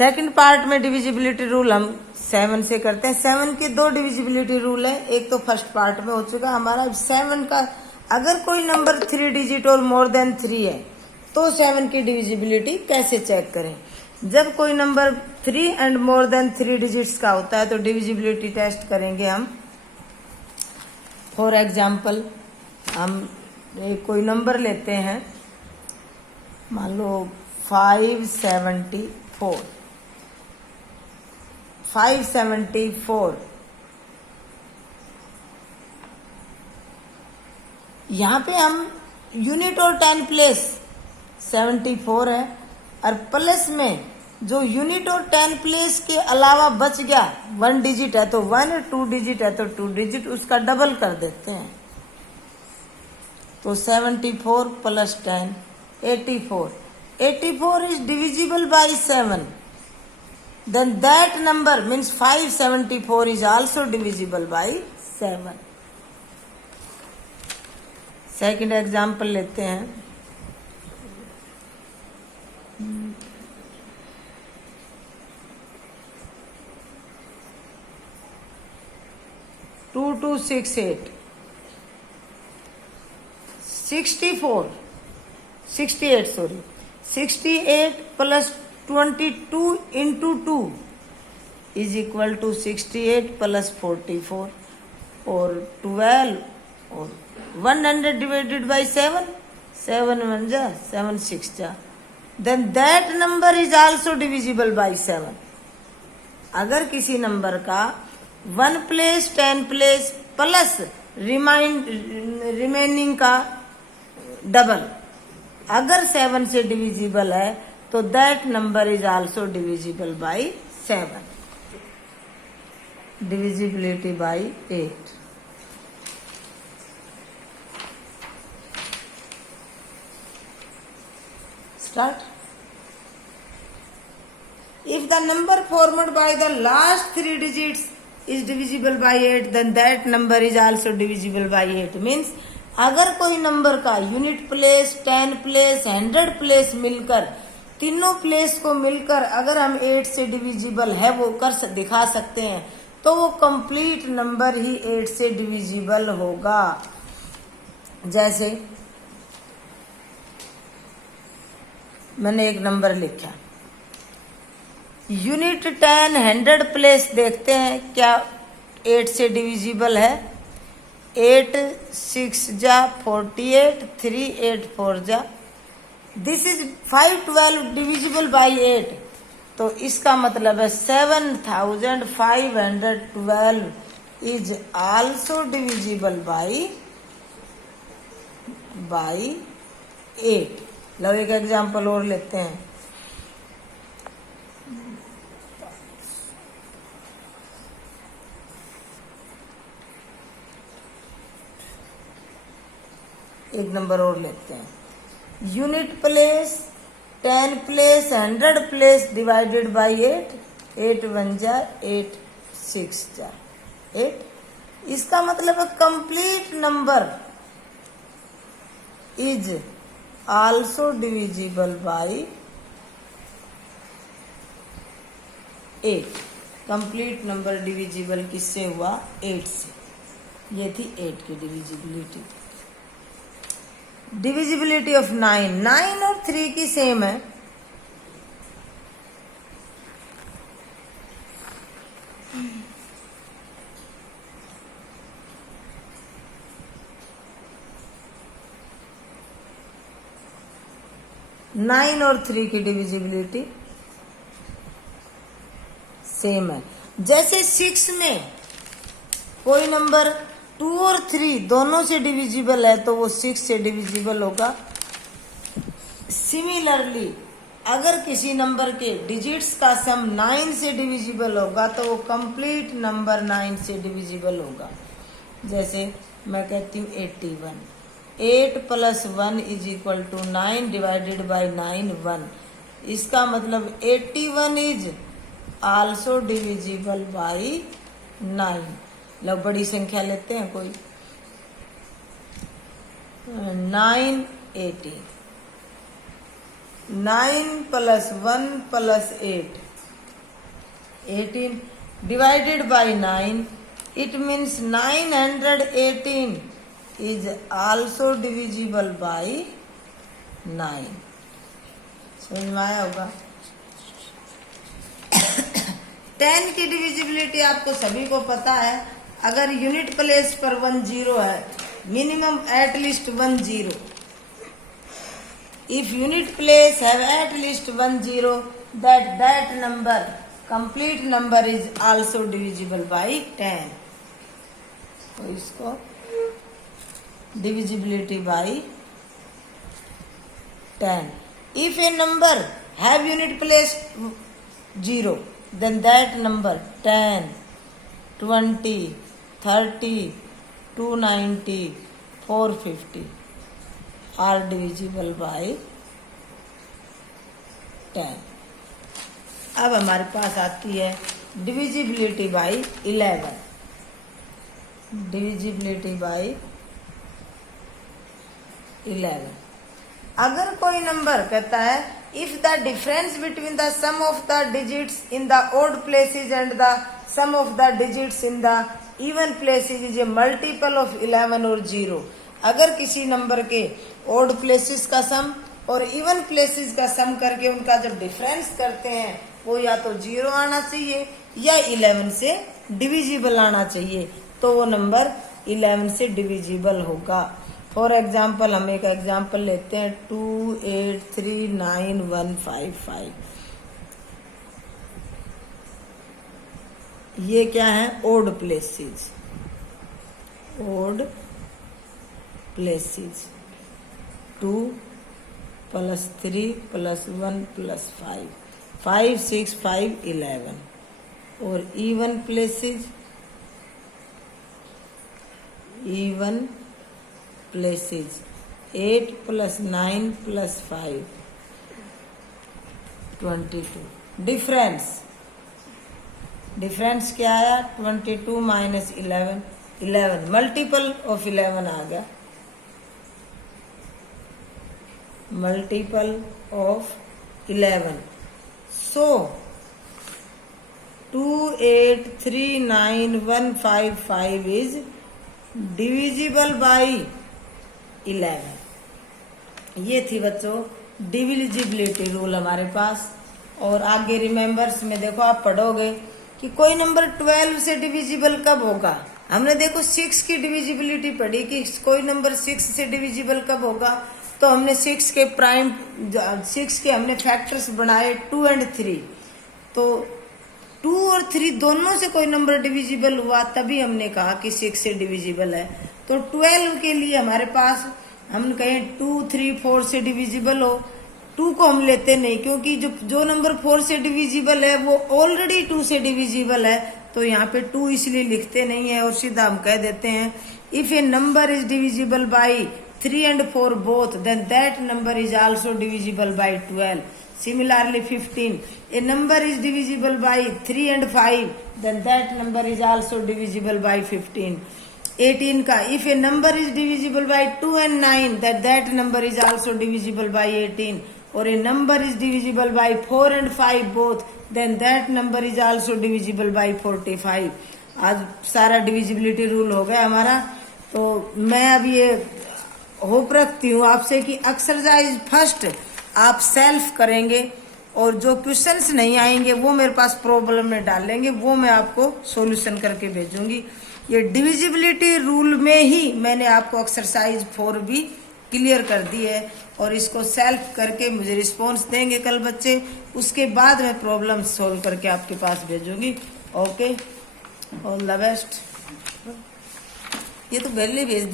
Second part में divisibility rule हम 7 से करते हैं। 7 के 2 डिविजिबिलिटी रूल है, एक तो फर्स्ट पार्ट में हो चुका हमारा। 7 का अगर कोई नंबर 3 डिजिट और मोर देन 3 है तो 7 की डिविजिबिलिटी कैसे चेक करें। जब कोई number 3 and more than 3 digits का होता है तो डिविजिबिलिटी टेस्ट करेंगे हम। फॉर एग्जाम्पल हम कोई नंबर लेते हैं, मान लो 574। यहाँ पे हम यूनिट और 10 प्लेस 74 है, और प्लस में जो यूनिट और 10 प्लेस के अलावा बच गया 1 डिजिट है तो 1, 2 डिजिट है तो 2 डिजिट, उसका डबल कर देते हैं। तो 74 plus 10 84। 84 is divisible by 7. Then that number means 574 is also divisible by 7. Second example लेते हैं। Two 2 6 8 68 plus 22 into 2 is equal to 68 plus 44 और 12 और 100 डिवाइडेड बाई 7, 7 1 जा 7 6 जा, then that number is also divisible by 7। अगर किसी नंबर का 1 प्लेस 10 प्लेस प्लस रिमेनिंग का डबल अगर 7 से डिविजिबल है तो that number is also divisible by 7। Divisibility by 8। Start. If the number formed by the last 3 digits is divisible by 8, then that number is also divisible by 8. Means अगर कोई number का unit place 10 place 100 place मिलकर तीनों place को मिलकर अगर हम 8 से डिविजिबल है वो दिखा सकते हैं तो वो कंप्लीट नंबर ही 8 से डिविजिबल होगा। जैसे मैंने एक नंबर लिखा, यूनिट 10 100 प्लेस देखते हैं क्या 8 से डिविजिबल है। 8 6 जा 48, 3 8 4 जा, दिस इज 512 डिविजिबल बाई 8। तो इसका मतलब है 7512 इज आल्सो डिविजिबल बाई 8। लो एक एग्जाम्पल और लेते हैं। एक नंबर और लेते हैं, unit place 10 place 100 place divided by 8, 8 1 जा 8 6 जा 8। इसका मतलब है complete number is also divisible by 8। Complete number divisible किससे हुआ? 8 से। ये थी 8 की डिविजिबिलिटी। डिविजिबिलिटी ऑफ 9 और 3 की सेम है। नाइन और 3 की डिविजिबिलिटी सेम है। जैसे 6 में कोई नंबर 2 और 3 दोनों से डिविजिबल है तो वो 6 से डिविजिबल होगा। सिमिलरली अगर किसी नंबर के डिजिट्स का सम 9 से डिविजिबल होगा तो वो कंप्लीट नंबर 9 से डिविजिबल होगा। जैसे मैं कहती हूँ 81, 8 plus 1 is equal to 9 divided by 9 1। इसका मतलब 81 इज आल्सो डिविजिबल बाई 9। लोग बड़ी संख्या लेते हैं कोई 9 80, 9 plus 1 plus 8 18 divided by 9, it means 918 is also divisible by 9. समझ में आया होगा। 10 की डिविजिबिलिटी आपको सभी को पता है। अगर यूनिट प्लेस पर 1 0 है, minimum at least 1 0। If unit place have at least 1 0, that number, complete number is also divisible by 10. तो इसको divisibility by 10. If a number have unit place 0, then that number 10, 20, 30, 290, 450 are divisible by 10. अब हमारे पास आती है divisibility by 11। Divisibility by 11। अगर कोई number कहता है if the difference between the sum of the digits in the odd places and the sum of the digits in the even places is a multiple of 11 और 0। अगर किसी number के odd places का सम और even places का सम करके उनका जब डिफरेंस करते हैं वो या तो 0 आना चाहिए या 11 से डिविजिबल आना चाहिए, तो वो नंबर 11 से डिविजिबल होगा। फॉर एग्जाम्पल हम एक एग्जाम्पल लेते हैं 2839155। ये क्या है? Odd places. Odd places 2 + 3 + 1 + 5, 5 6 5 11। और even places, even places 8 + 9 + 5 22। Difference क्या आया? 22 - 11, 11 मल्टीपल ऑफ 11 आ गया। Multiple of 11। So 2839155 is divisible by 11। ये थी बच्चों डिविजिबिलिटी रूल हमारे पास। और आगे रिमेम्बर्स में देखो आप पढ़ोगे कि कोई नंबर 12 से डिविजिबल कब होगा। हमने देखो 6 की डिविजिबिलिटी पढ़ी कि कोई नंबर 6 से डिविजिबल कब होगा। तो हमने 6 के हमने फैक्टर्स बनाए 2 और 3। तो 2 और 3 दोनों से कोई नंबर डिविजिबल हुआ तभी हमने कहा कि 6 से डिविजिबल है। तो 12 के लिए हमारे पास हम कहें 2 3 4 से डिविजिबल हो, 2 को हम लेते नहीं क्योंकि जो नंबर 4 से डिविजिबल है वो ऑलरेडी 2 से डिविजिबल है, तो यहाँ पे 2 इसलिए लिखते नहीं है और सीधा हम कह देते हैं if A number is divisible by 3 and 4 both, then that number is also divisible by 12. Similarly 15, a number is divisible by 3 and 5, then that number is also divisible by 15. 18 का if a number is divisible by 2 and 9, that number is also divisible by 18. or a number is divisible by 4 and 5 both, then that number is also divisible by 45. आज सारा divisibility rule हो गया हमारा। तो मैं अब ये होप रखती हूँ आपसे कि एक्सरसाइज फर्स्ट आप सेल्फ करेंगे और जो क्वेश्चंस नहीं आएंगे वो मेरे पास प्रॉब्लम में डालेंगे, वो मैं आपको सॉल्यूशन करके भेजूंगी। ये डिविजिबिलिटी रूल में ही मैंने आपको एक्सरसाइज 4 भी क्लियर कर दी है और इसको सेल्फ करके मुझे रिस्पॉन्स देंगे कल बच्चे, उसके बाद मैं प्रॉब्लम सॉल्व करके आपके पास भेजूंगी। Okay, all the best. ये तो पहले भेज